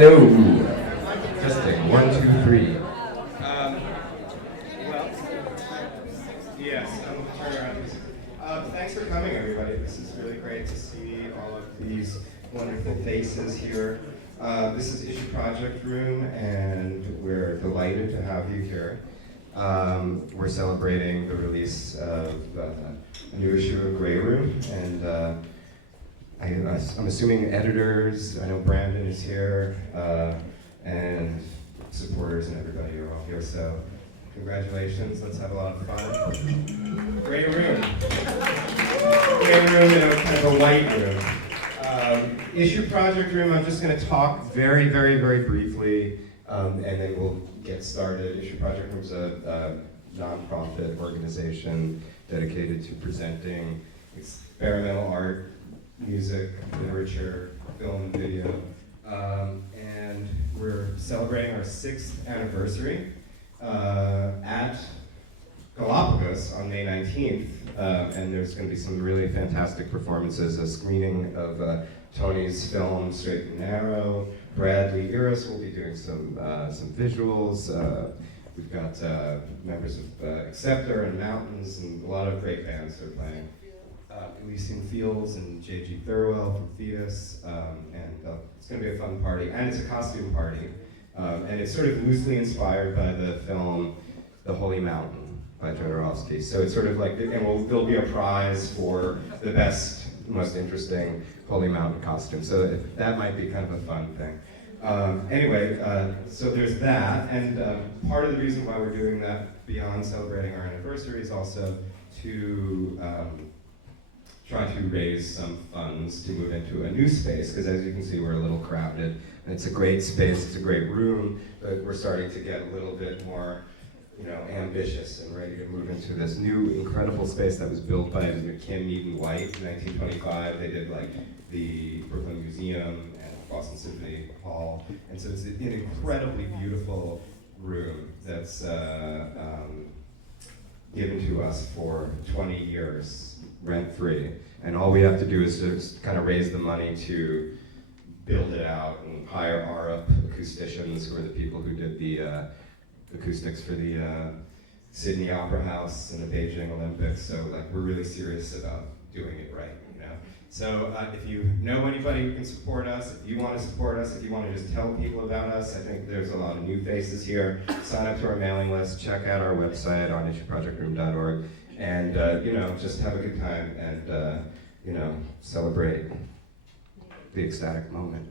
Hello. Testing. 1, 2, 3. Well, yes, I'm turning around. Thanks for coming, everybody. This is really great to see all of these wonderful faces here. This is Issue Project Room, and we're delighted to have you here. We're celebrating the release of a new issue of Grey Room, and I'm assuming editors, I know Brandon is here, and supporters and everybody are all here, so congratulations, let's have a lot of fun. Grey Room. Grey Room in a kind of a white room. Issue Project Room, I'm just going to talk very, very, very briefly, and then we'll get started. Issue Project Room is a nonprofit organization dedicated to presenting experimental art, music, literature, film, and video. And we're celebrating our 6th anniversary at Galapagos on May 19th. And there's going to be some really fantastic performances, a screening of Tony's film, Straight and Narrow. Bradley Iris will be doing some visuals. We've got members of Acceptor and Mountains, and a lot of great bands that are playing. Elysian Fields and J.G. Thurwell from Fetus, and it's going to be a fun party, and it's a costume party, and it's sort of loosely inspired by the film The Holy Mountain by Jodorowsky. So it's sort of like, and there'll be a prize for the best, most interesting Holy Mountain costume. So that might be kind of a fun thing. Anyway, so there's that, and part of the reason why we're doing that beyond celebrating our anniversary is also to try to raise some funds to move into a new space, because as you can see, we're a little crowded. And it's a great space, it's a great room, but we're starting to get a little bit more, ambitious and ready to move into this new incredible space that was built by McKim, Mead and White in 1925. They did like the Brooklyn Museum and Boston Symphony Hall. And so it's an incredibly beautiful room that's given to us for 20 years. Rent-free, and all we have to do is just kind of raise the money to build it out and hire our acousticians, who are the people who did the acoustics for the Sydney Opera House and the Beijing Olympics. So we're really serious about doing it right, So if you know anybody who can support us, if you want to support us, if you want to just tell people about us, I think there's a lot of new faces here. Sign up to our mailing list, check out our website on issueprojectroom.org. And, just have a good time and, celebrate the ecstatic moment.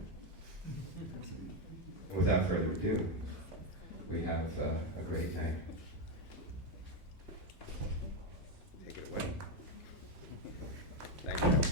And without further ado, we have a great night. Take it away. Thank you.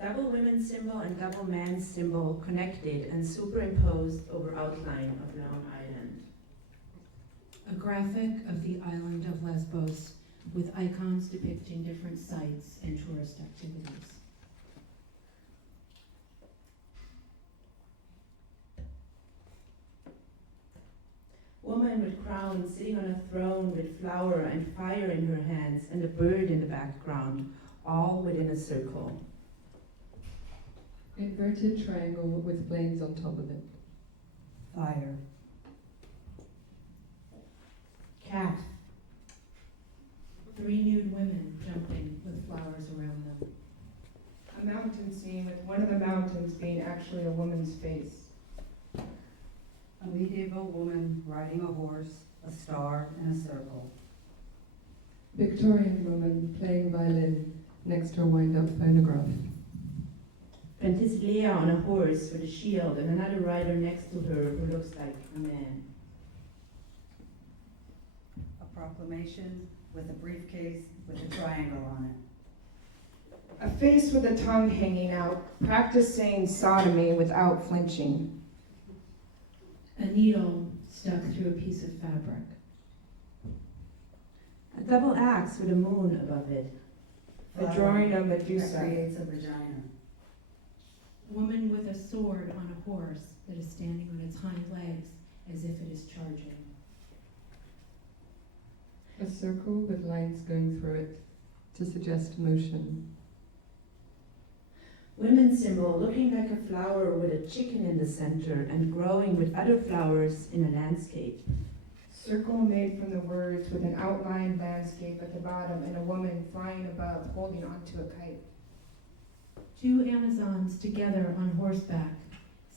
Double women's symbol and double man's symbol connected and superimposed over outline of Long Island. A graphic of the island of Lesbos with icons depicting different sites and tourist activities. Woman with crown sitting on a throne with flower and fire in her hands and a bird in the background, all within a circle. Inverted triangle with flames on top of it. Fire. Cat. 3 nude women jumping with flowers around them. A mountain scene with one of the mountains being actually a woman's face. A medieval woman riding a horse, a star, and a circle. Victorian woman playing violin next to a wind-up phonograph. Penthesilea on a horse with a shield and another rider next to her who looks like a man. A proclamation with a briefcase with a triangle on it. A face with a tongue hanging out, practicing sodomy without flinching. A needle stuck through a piece of fabric. A double axe with a moon above it. A drawing of That Medusa. creates a vagina. Woman with a sword on a horse that is standing on its hind legs as if it is charging. A circle with lines going through it to suggest motion. Women's symbol looking like a flower with a chicken in the center and growing with other flowers in a landscape. Circle made from the words with an outlined landscape at the bottom and a woman flying above holding onto a kite. 2 Amazons together on horseback,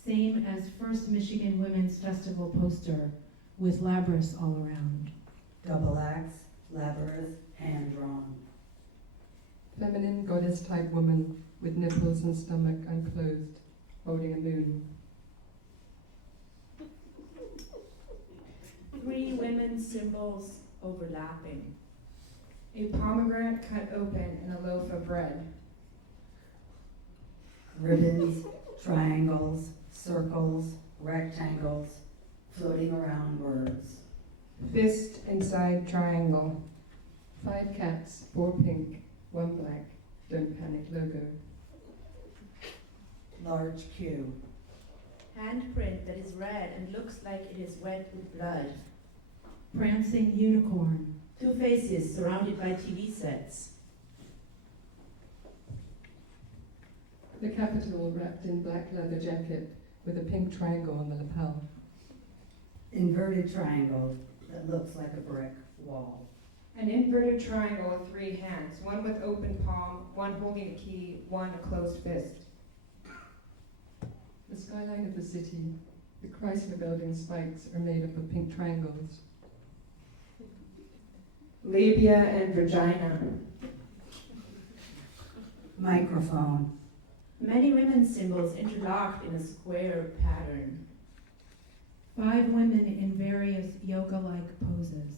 same as first Michigan Women's Festival poster with labyrinths all around. Double axe, labyrinth, hand drawn. Feminine goddess-type woman with nipples and stomach unclothed, holding a moon. 3 women's symbols overlapping. A pomegranate cut open and a loaf of bread. Ribbons, triangles, circles, rectangles, floating around words. Fist inside triangle. 5 cats, 4 pink, 1 black, don't panic logo. Large Q. Handprint that is red and looks like it is wet with blood. Prancing unicorn. 2 faces surrounded by TV sets. The Capitol wrapped in black leather jacket with a pink triangle on the lapel. Inverted triangle that looks like a brick wall. An inverted triangle with 3 hands, one with open palm, one holding a key, one a closed fist. The skyline of the city, the Chrysler Building spikes are made up of pink triangles. Labia and vagina. Microphone. Many women's symbols interlocked in a square pattern. 5 women in various yoga-like poses.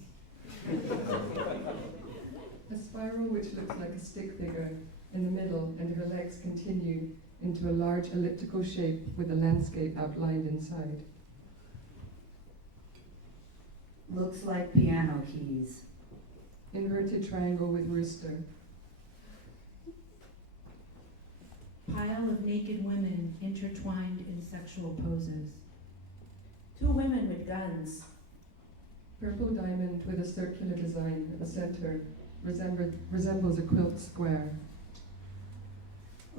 A spiral which looks like a stick figure in the middle, and her legs continue into a large elliptical shape with a landscape outlined inside. Looks like piano keys. Inverted triangle with rooster. Pile of naked women intertwined in sexual poses. 2 women with guns. Purple diamond with a circular design at the center resembles a quilt square.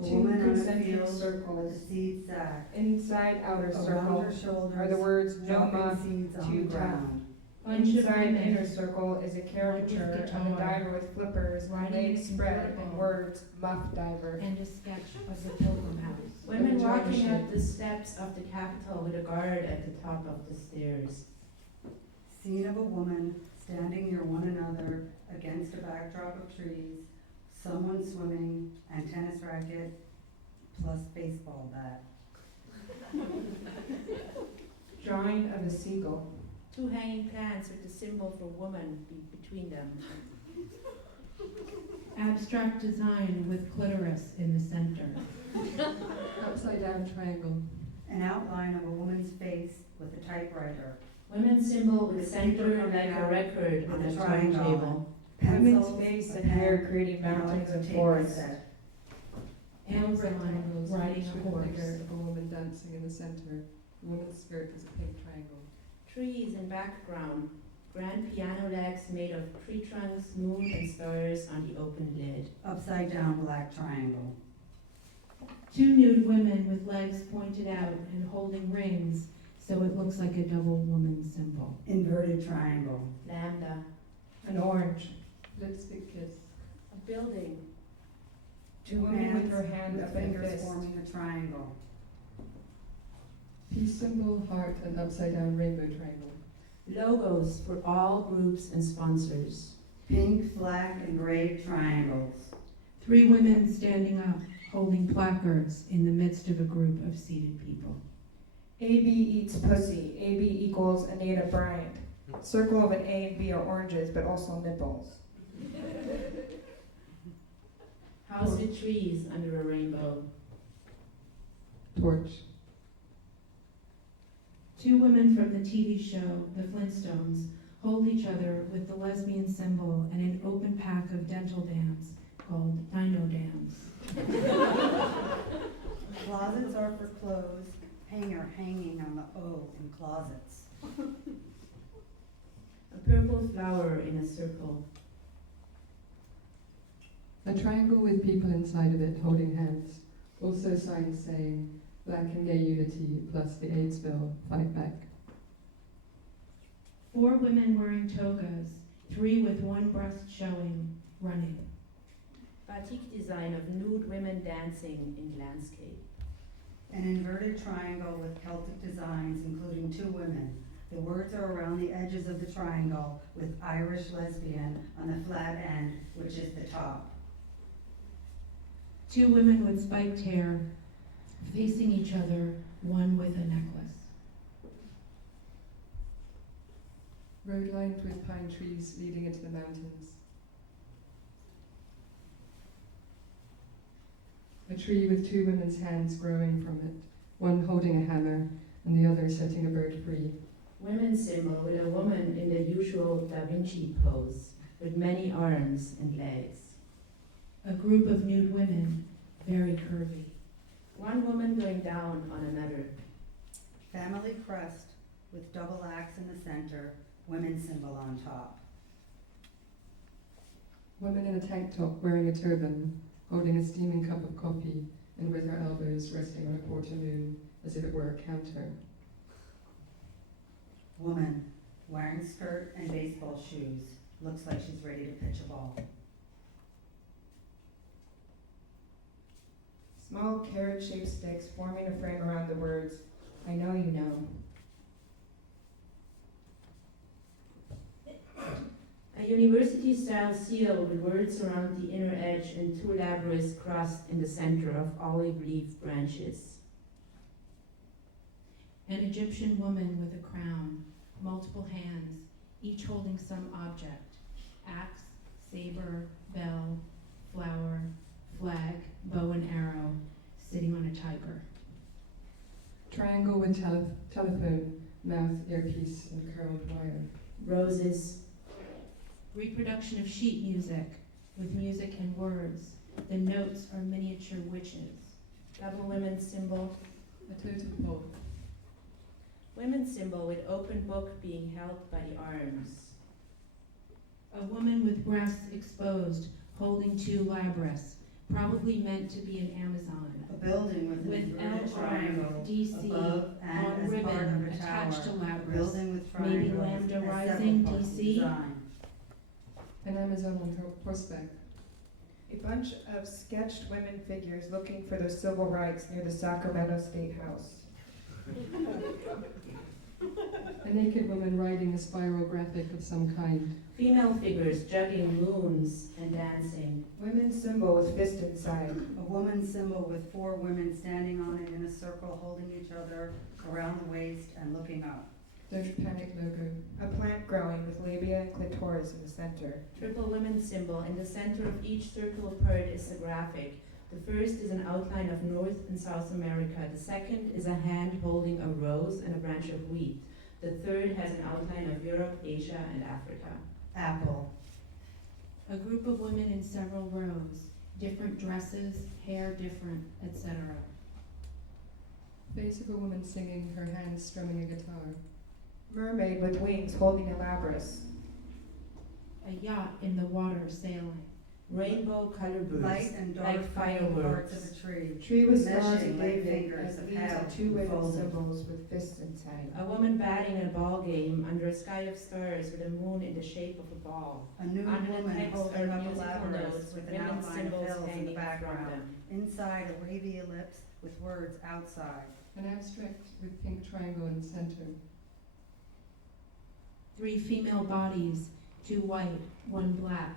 A 2 woman on a concentric field with circles. a seed sack. Inside outer Around circle her shoulders are the words dropping Noma. seeds on too the tough. ground. Bunch of Inside women inner circle is a caricature of a guitar, diver with flippers and riding legs in spread purple. and words muff diver. and a sketch of the Pilgrim House. Women vagina walking shape. up the steps of the Capitol with a guard at the top of the stairs. Scene of a woman standing near one another against a backdrop of trees, someone swimming, and tennis racket, plus baseball bat. Drawing of a seagull. 2 hanging plants with the symbol for woman between them. Abstract design with clitoris in the center. Upside down triangle. An outline of a woman's face with a typewriter. Women's symbol with center like a record on With a a triangle. turntable. Women's Pencils, face a and hair pen, creating and a mountains and tape forests. set. Amazon Triangles riding each a with horse. figure of a woman dancing in the center. The woman's skirt is a pink triangle. Trees in background. Grand piano legs made of tree trunks, moon and stars on the open lid. Upside down black triangle. 2 nude women with legs pointed out and holding rings so it looks like a double woman symbol. Inverted triangle. Lambda. An orange. Lipstick kiss. A building. 2 women with her hand with up in fingers fist. forming a triangle. Peace symbol, heart, and upside down rainbow triangle. Logos for all groups and sponsors. Pink, black, engraved triangles. 3 women standing up, holding placards in the midst of a group of seated people. AB eats pussy. AB equals Anita Bryant. Circle of an A and B are oranges, but also nipples. House with trees under a rainbow. Torch. Two women from the TV show, The Flintstones, hold each other with the lesbian symbol and an open pack of dental dams called Dino Dams. Closets are for clothes, hanger hanging on the O in closets. A purple flower in a circle. A triangle with people inside of it holding hands. Also signs saying, Black and Gay Unity plus the AIDS bill, fight back. 4 women wearing togas, 3 with one breast showing, running. Batik design of nude women dancing in landscape. An inverted triangle with Celtic designs, including 2 women. The words are around the edges of the triangle, with Irish lesbian on the flat end, which is the top. 2 women with spiked hair, facing each other, one with a necklace. Road lined with pine trees leading into the mountains. A tree with 2 women's hands growing from it, one holding a hammer and the other setting a bird free. Women's symbol with a woman in the usual Da Vinci pose, with many arms and legs. A group of nude women, very curvy. One woman going down on another. Family crest with double axe in the center, women's symbol on top. Woman in a tank top wearing a turban, holding a steaming cup of coffee and with her elbows resting on a quarter moon as if it were a counter. Woman wearing skirt and baseball shoes, looks like she's ready to pitch a ball. Small carrot-shaped sticks forming a frame around the words, I know you know. A university-style seal with words around the inner edge and 2 labradors crossed in the center of olive leaf branches. An Egyptian woman with a crown, multiple hands, each holding some object. Axe, saber, bell, flower, flag, bow and arrow, sitting on a tiger. Triangle with telephone, mouth, earpiece, and curled wire. Roses. Reproduction of sheet music, with music and words. The notes are miniature witches. Double women's symbol. A total pole. Women's symbol with open book being held by the arms. A woman with breasts exposed, holding 2 labras, probably meant to be an Amazon. A building with an With inverted triangle DC above and on as part ribbon of a attached to tower. labras. Building with Maybe triangles lambda as several rising, parts of DC. design. An Amazon on horseback. A bunch of sketched women figures looking for their civil rights near the Sacramento State House. A naked woman riding a spiral graphic of some kind. Female figures juggling moons and dancing. Women's symbol with fist inside. A woman's symbol with 4 women standing on it in a circle, holding each other around the waist and looking up. Don't panic logo. A plant growing with labia and clitoris in the center. Triple women's symbol. In the center of each circle part is a graphic. The first is an outline of North and South America. The second is a hand holding a rose and a branch of wheat. The third has an outline of Europe, Asia, and Africa. Apple. A group of women in several rows, different dresses, hair different, etc. Face of a woman singing, her hands strumming a guitar. Mermaid with wings holding a labras. A yacht in the water sailing. Rainbow color bursts, Light and dark like green fireworks. parts of a tree. Tree with stars Meshing of like David fingers and of leaves hell and 2 women folded. symbols with fists inside. A woman batting in a ball game under a sky of stars with a moon in the shape of a ball. A nude Under the woman text holding are up a musical labyrinth notes with with an women's outline of symbols hills in the hanging from background. them. Inside, a wavy ellipse with words outside. An abstract with pink triangle in the center. 3 female bodies, 2 white, 1 black.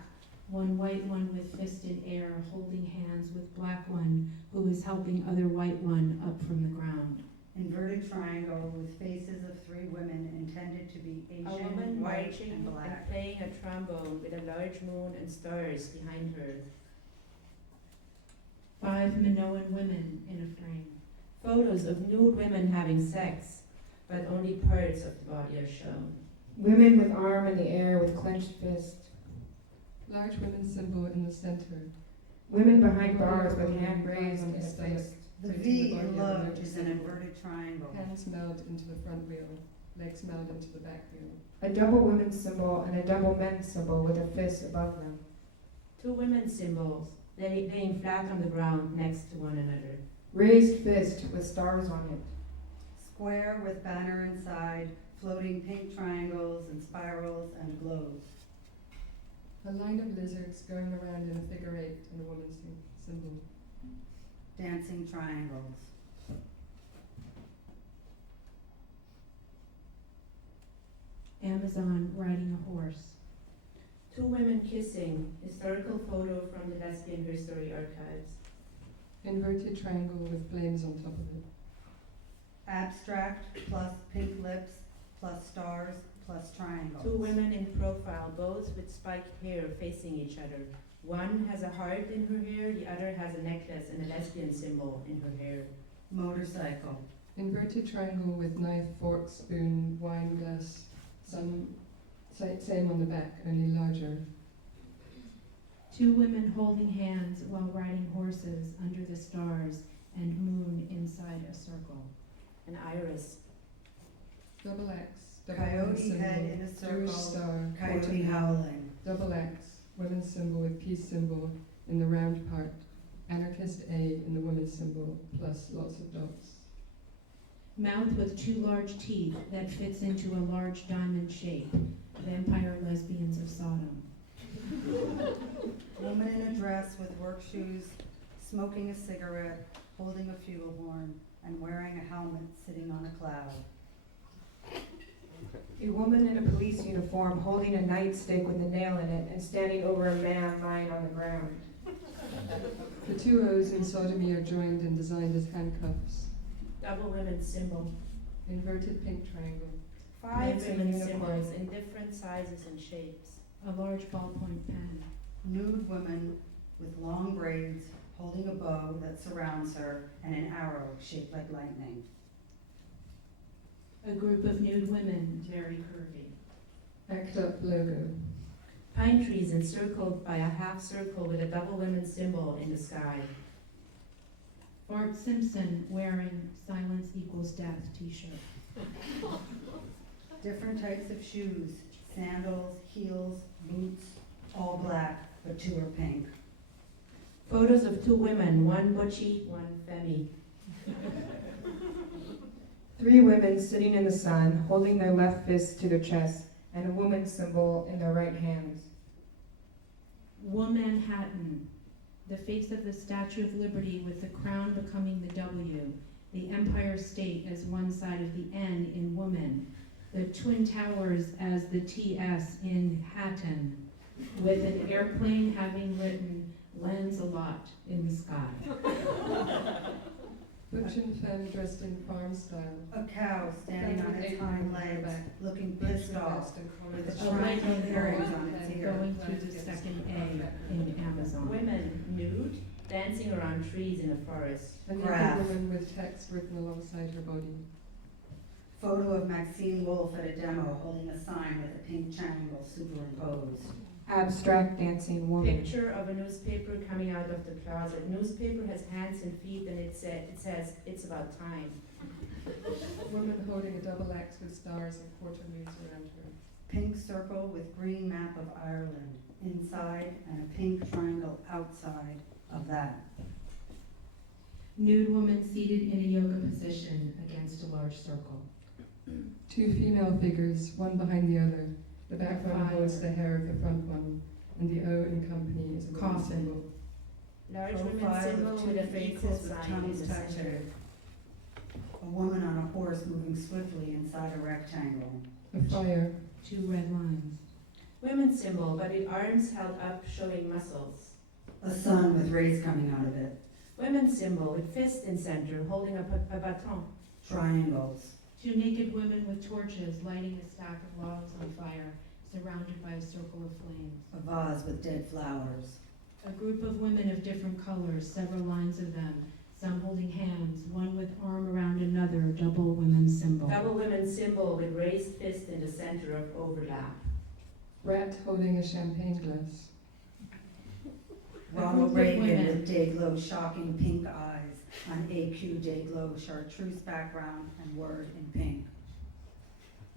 1 white one with fist in air, holding hands with black one, who is helping other white one up from the ground. Inverted triangle with faces of 3 women intended to be A woman Asian, white, marching and black. and playing a trombone with a large moon and stars behind her. 5 Minoan women in a frame. Photos of nude women having sex. but only parts of the body are shown. Women with arm in the air with clenched fist. Large women's symbol in the center. Women behind bars with hand raised in a Stomach. fist. The Pointing V the body in of the love motor is an symbol. inverted triangle. Hands meld into the front wheel. Legs meld into the back wheel. A double women's symbol and a double men's symbol with a fist above them. Two women's symbols, laying flat on the ground next to one another. Raised fist with stars on it. Square with banner inside, floating pink triangles and spirals and globes. A line of lizards going around in a figure eight and a woman's symbol. Dancing triangles. Amazon riding a horse. Two women kissing, historical photo from the Lesbian Herstory archives. Inverted triangle with flames on top of it. Abstract plus pink lips plus stars plus triangles. Two women in profile, both with spiked hair facing each other. One has a heart in her hair, the other has a necklace and a lesbian symbol in her hair. Motorcycle. Inverted triangle with knife, fork, spoon, wine glass. Same on the back, only larger. Two women holding hands while riding horses under the stars and moon inside a circle. An iris. Double X. Double Coyote women's symbol. head in a Jewish circle. star. Coyote quarter moon. howling. Double X. Women's symbol with peace symbol in the round part. Anarchist A in the women's symbol, plus lots of dots. Mouth with two large teeth that fits into a large diamond shape. Vampire lesbians of Sodom. Woman in a dress with work shoes, smoking a cigarette, holding a flugelhorn, and wearing a helmet sitting on a cloud. A woman in a police uniform holding a nightstick with a nail in it and standing over a man lying on the ground. The two O's in sodomy are joined and designed as handcuffs. Double women's symbol. Inverted pink triangle. Five Dancing women's unicorn. symbols in different sizes and shapes. A large ballpoint pen. Nude woman with long braids, holding a bow that surrounds her, and an arrow shaped like lightning. A group of nude women, very curvy. Act Up logo. Pine trees encircled by a half circle with a double women's symbol in the sky. Bart Simpson wearing Silence Equals Death t-shirt. Different types of shoes, sandals, heels, boots, all black, but two are pink. Photos of two women, one butchie, one femme. Three women sitting in the sun, holding their left fists to their chests, and a woman's symbol in their right hands. Womanhattan, the face of the Statue of Liberty with the crown becoming the W, the Empire State as one side of the N in woman, the Twin Towers as the TS in Hatton, with an airplane having written Lancelot in the sky. Butch and femme dressed in farm style. A cow standing on its hind legs, looking pissed off, with a A triangle lightning earrings bolt on its ear. going through the second A in Amazon. Women nude, dancing around trees in a forest. A naked Graph. woman with text written alongside her body. Photo of Maxine Wolf at a demo holding a sign with a pink triangle superimposed. Abstract dancing woman. Picture of a newspaper coming out of the closet. Newspaper has hands and feet and it says, it's about time. Woman holding a double axe with stars and quarter moons around her. Pink circle with green map of Ireland inside and a pink triangle outside of that. Nude woman seated in a yoga position against a large circle. Two female figures, one behind the other. The back one Fire. holds the hair of the front one, and the O in company is a woman's Coffin. symbol. Large women's Profile symbol of with a two equal faces with sign in tongues the touching. center. A woman on a horse moving swiftly inside a rectangle. A fire. Two red lines. Women's symbol, but with arms held up showing muscles. A sun with rays coming out of it. Women's symbol with fist in center, holding up a baton. Triangles. Two naked women with torches lighting a stack of logs on fire, surrounded by a circle of flames. A vase with dead flowers. A group of women of different colors, several lines of them, some holding hands, one with arm around another, double women's symbol. Double women's symbol with raised fist in the center of overlap. Rat holding a champagne glass. Ronald group of Reagan women. with Dayglow shocking pink eyes on AQ Dayglow chartreuse background and word in pink.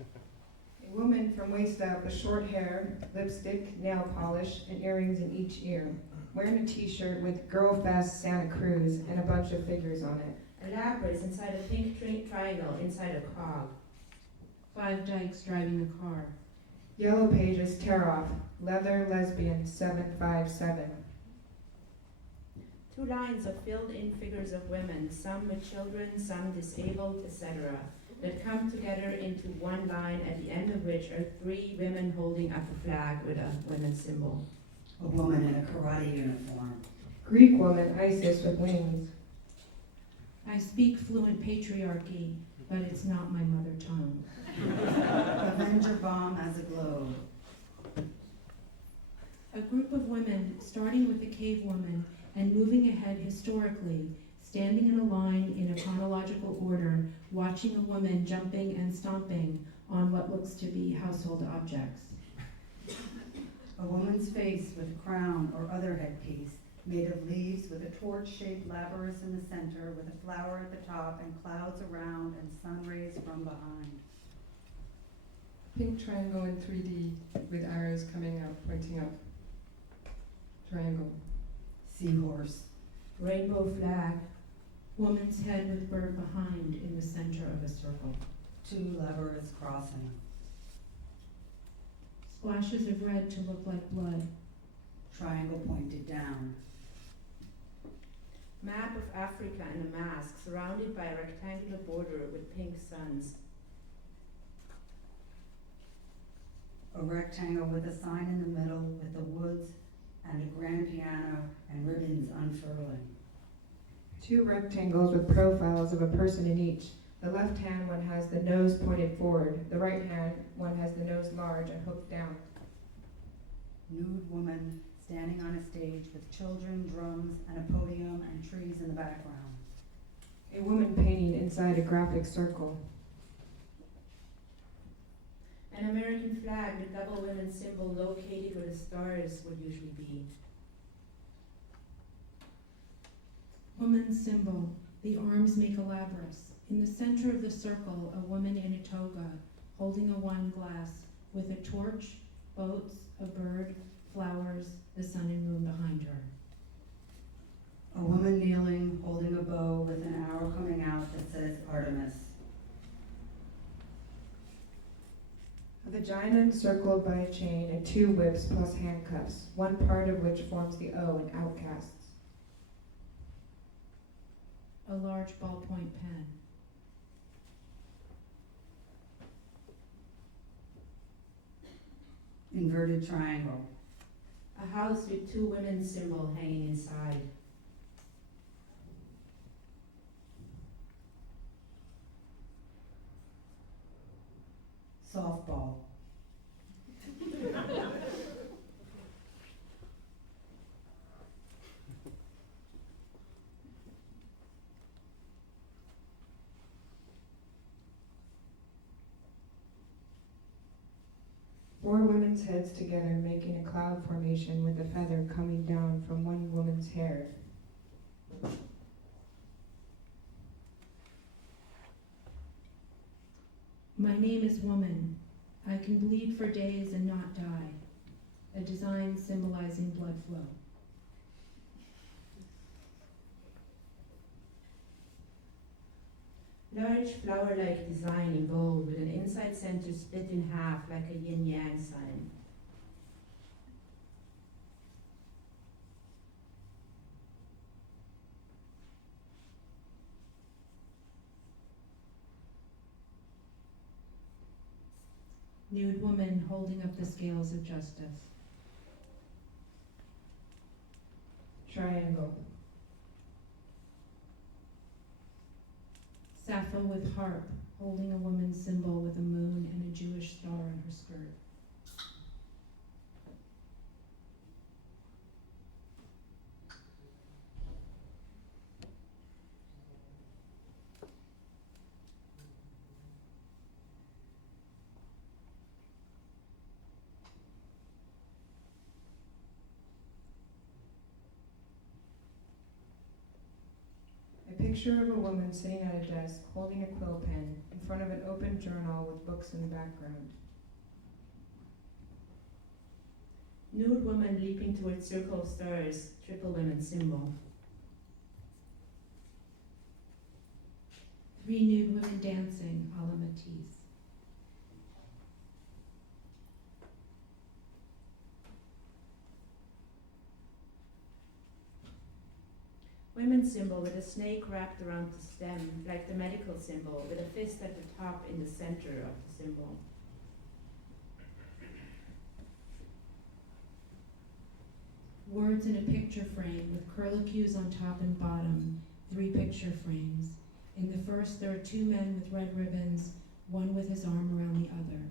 A woman from waist up with short hair, lipstick, nail polish, and earrings in each ear, wearing a t-shirt with Girl Fest Santa Cruz and a bunch of figures on it. A Lapras inside a pink triangle inside a cog. 5 dykes driving a car. Yellow pages tear off, leather lesbian 757. 2 lines of filled-in figures of women, some with children, some disabled, etc., that come together into one line, at the end of which are 3 women holding up a flag with a women's symbol. A woman in a karate uniform. Greek woman Isis with wings. I speak fluent patriarchy, but it's not my mother tongue. Avenger bomb as a globe. A group of women, starting with a cave woman and moving ahead historically, standing in a line in a chronological order, watching a woman jumping and stomping on what looks to be household objects. A woman's face with a crown or other headpiece made of leaves with a torch-shaped labyrinth in the center with a flower at the top and clouds around and sun rays from behind. Pink triangle in 3D with arrows coming out, pointing up. Triangle. Seahorse. Rainbow flag. Woman's head with bird behind in the center of a circle. 2 labyrinths crossing. Splashes of red to look like blood. Triangle pointed down. Map of Africa in a mask, surrounded by a rectangular border with pink suns. A rectangle with a sign in the middle with the woods and a grand piano and ribbons unfurling. 2 rectangles with profiles of a person in each. The left hand one has the nose pointed forward. The right hand one has the nose large and hooked down. Nude woman standing on a stage with children, drums, and a podium and trees in the background. A woman painting inside a graphic circle. An American flag with double women's symbol located where the stars would usually be. Woman's symbol. The arms make a labyrinth. In the center of the circle, a woman in a toga, holding a wine glass, with a torch, boats, a bird, flowers, the sun and moon behind her. A woman kneeling, holding a bow with an arrow coming out that says Artemis. A vagina encircled by a chain and 2 whips plus handcuffs, one part of which forms the O in outcasts. A large ballpoint pen. Inverted triangle. A house with 2 women's symbol hanging inside. Softball. Four women's heads together making a cloud formation with a feather coming down from one woman's hair. My name is woman. I can bleed for days and not die. A design symbolizing blood flow. Large flower-like design in gold with an inside center split in half like a yin-yang sign. Nude woman holding up the scales of justice. Triangle. Sappho with harp, holding a woman's symbol with a moon and a Jewish star on her skirt. picture of a woman sitting at a desk holding a quill pen in front of an open journal with books in the background. Nude woman leaping towards circle of stars, triple women symbol. 3 nude women dancing, a la Matisse. Women's symbol with a snake wrapped around the stem, like the medical symbol, with a fist at the top in the center of the symbol. Words in a picture frame with curlicues on top and bottom, 3 picture frames. In the first, there are 2 men with red ribbons, one with his arm around the other.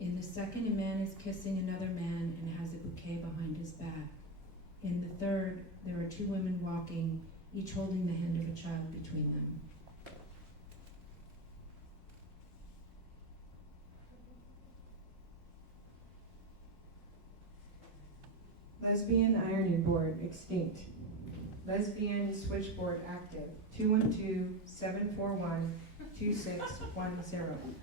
In the second, a man is kissing another man and has a bouquet behind his back. In the third, there are 2 women walking, each holding the hand of a child between them. Lesbian ironing board extinct. Lesbian switchboard active. 212-741-2610.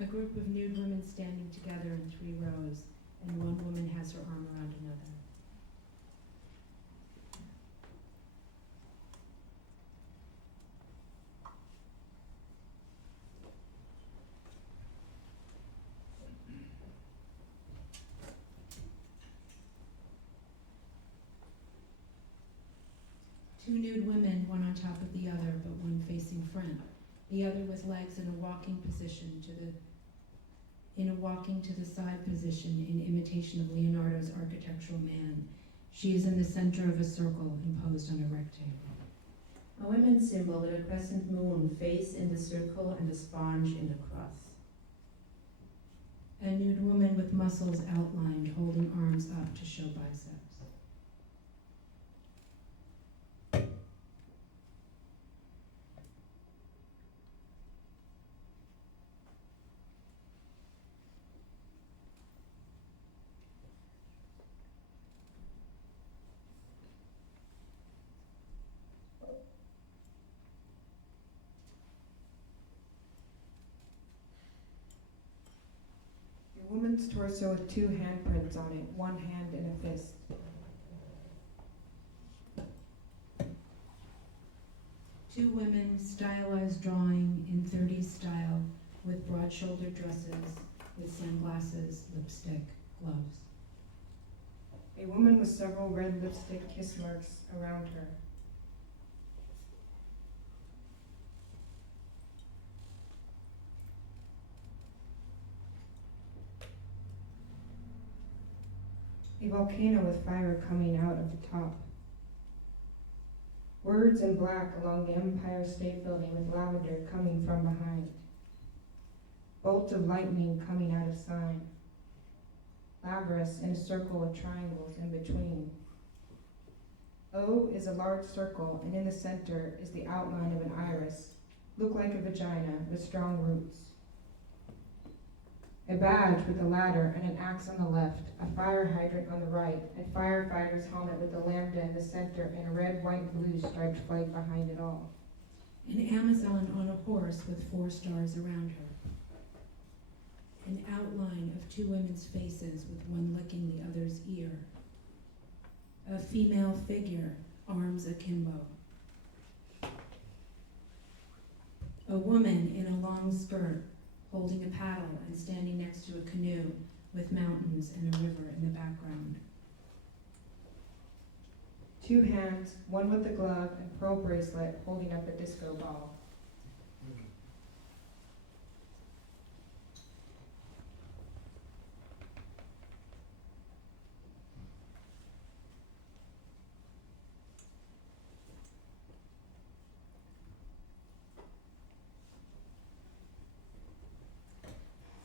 A group of nude women standing together in 3 rows, and one woman has her arm around another. Two nude women, one on top of the other, but one facing front. The other with legs in a walking position to the side position in imitation of Leonardo's architectural man. She is in the center of a circle imposed on a rectangle. A women's symbol with a crescent moon, face in the circle and a sponge in the cross. A nude woman with muscles outlined, holding arms up to show biceps. A woman's torso with 2 handprints on it, one hand in a fist. Two women, stylized drawing in 30s style, with broad-shouldered dresses, with sunglasses, lipstick, gloves. A woman with several red lipstick kiss marks around her. A volcano with fire coming out of the top. Words in black along the Empire State Building with lavender coming from behind. Bolts of lightning coming out of sign. Labyrinths in a circle with triangles in between. O is a large circle, and in the center is the outline of an iris. Look like a vagina with strong roots. A badge with a ladder and an axe on the left, a fire hydrant on the right, and firefighter's helmet with a lambda in the center and a red, white, blue striped flag behind it all. An Amazon on a horse with 4 stars around her. An outline of 2 women's faces with one licking the other's ear. A female figure, arms akimbo. A woman in a long skirt, holding a paddle and standing next to a canoe with mountains and a river in the background. 2 hands, one with a glove and pearl bracelet, holding up a disco ball.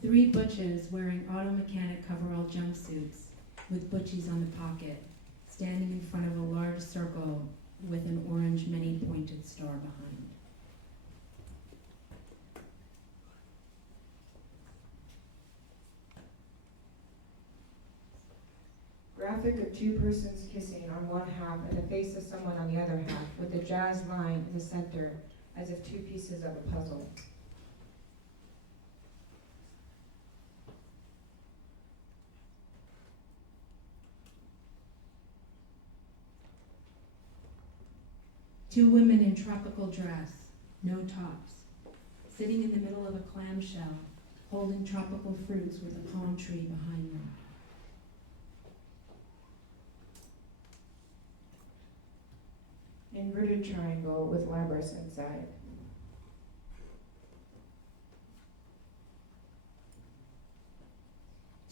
Three butches wearing auto mechanic coverall jumpsuits with butchies on the pocket, standing in front of a large circle with an orange many-pointed star behind. Graphic of 2 persons kissing on one half and the face of someone on the other half, with a jazz line in the center, as if 2 pieces of a puzzle. Two women in tropical dress, no tops, sitting in the middle of a clamshell, holding tropical fruits with a palm tree behind them. Inverted triangle with labrys inside.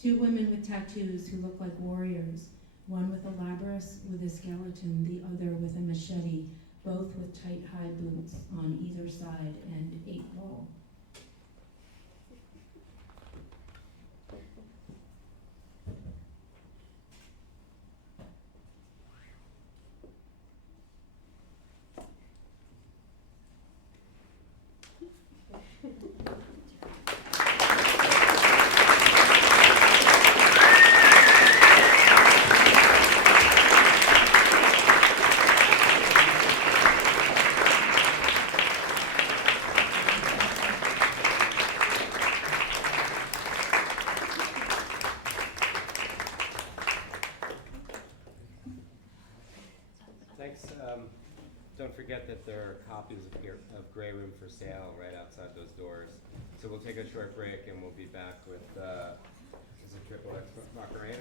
Two women with tattoos who look like warriors, one with a labrys with a skeleton, the other with a machete, both with tight high boots on either side and 8-ball. Thanks. Don't forget that there are copies of Grey Room for sale right outside those doors. So we'll take a short break and we'll be back with, is it Triple X Macarena?